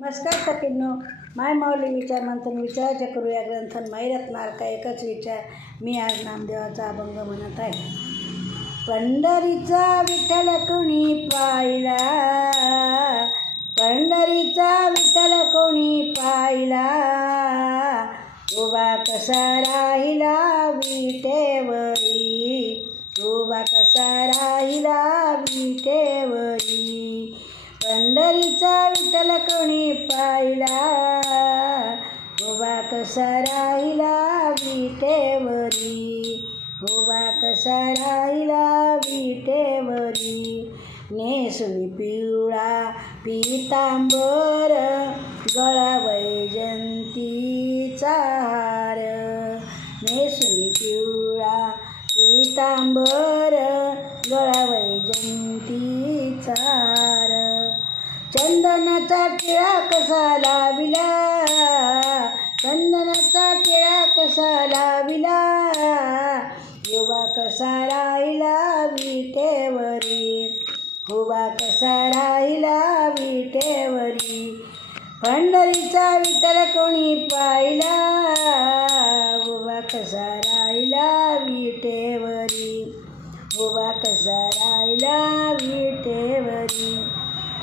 नमस्कार सखींनो, माय माऊली विचार मंथन विचाराचे करूया ग्रंथन माईरत्नार का एकच विचार. मी आज नामदेवाचा अभंग म्हणत आहे. पंढरीचा विठ्ठल कोणी पाहिला, पंढरीचा विठ्ठल कोणी पाहिला, उभा कसा राहिला विटेवरी, उभा कसा राहिला विटेवरी. पंढरीचा विठ्ठल कोणी पाहिला, उभा कसा राहिला विटेवरी, उभा कसा राहिला विटेवरी. नेसुनी पिवळा पितांबर, गळा वैजंतीचा हार, नेसुनी पिवळा पितांबर, गळा वैजंतीचा हार. चंदनाचा टिळा कसा लाविला, चंदनाचा टिळा कसा लाविला, उभा कसा राहिला विटेवरी, उभा कसा राहिला विटेवरी. पंढरीचा विठ्ठल कोणी पाहिला, उभा कसा राहिला विटेवरी, उभा कसा राहिला विटेवरी.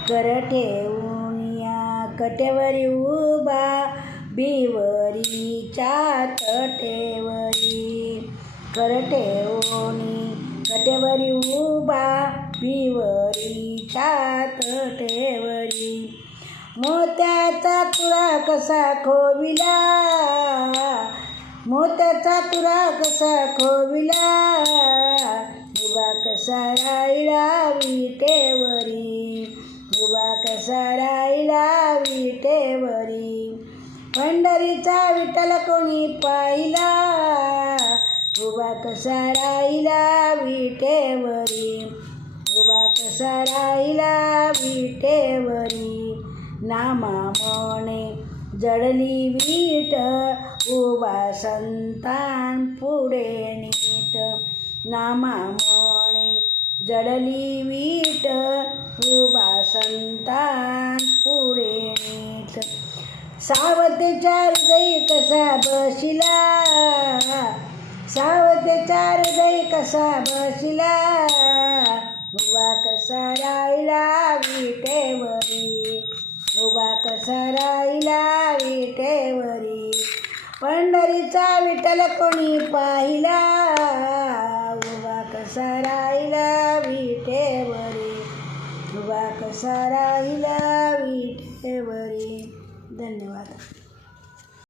कर ठेवून या कटेवरी उभा, बिवरीच्या तटेवरी, कर ठेवून कटेवरी उभा, बिवरीच्या तटेवरी. मोत्याचा तुरा कसा खोविला, मोत्याचा तुरा कसा खोविला, उभा कसा राहिला विटेवरी, उभा कसा राहिला विटेवरी. पंढरीचा विठ्ठल कोणी पाहिला, उभा कसा राहिला विटेवरी, उभा कसा राहिला विटेवरी. नामामणे जडली वीट, उभा संतान पुढे नीट, नामामणे जडली वीट, उभा संतान पुढे नीट. सावतेच्या हृदय कसा बसिला, सावतेच्या हृदय कसा बसिला, उभा कसा राहिला विटेवरी, उभा कसा राहिला विटेवरी. पंढरीचा विठ्ठल कोणी पाहिला, उभा कसा राहिला विटेवरी, उभा कसा राहिला विटेवरी. धन्यवाद.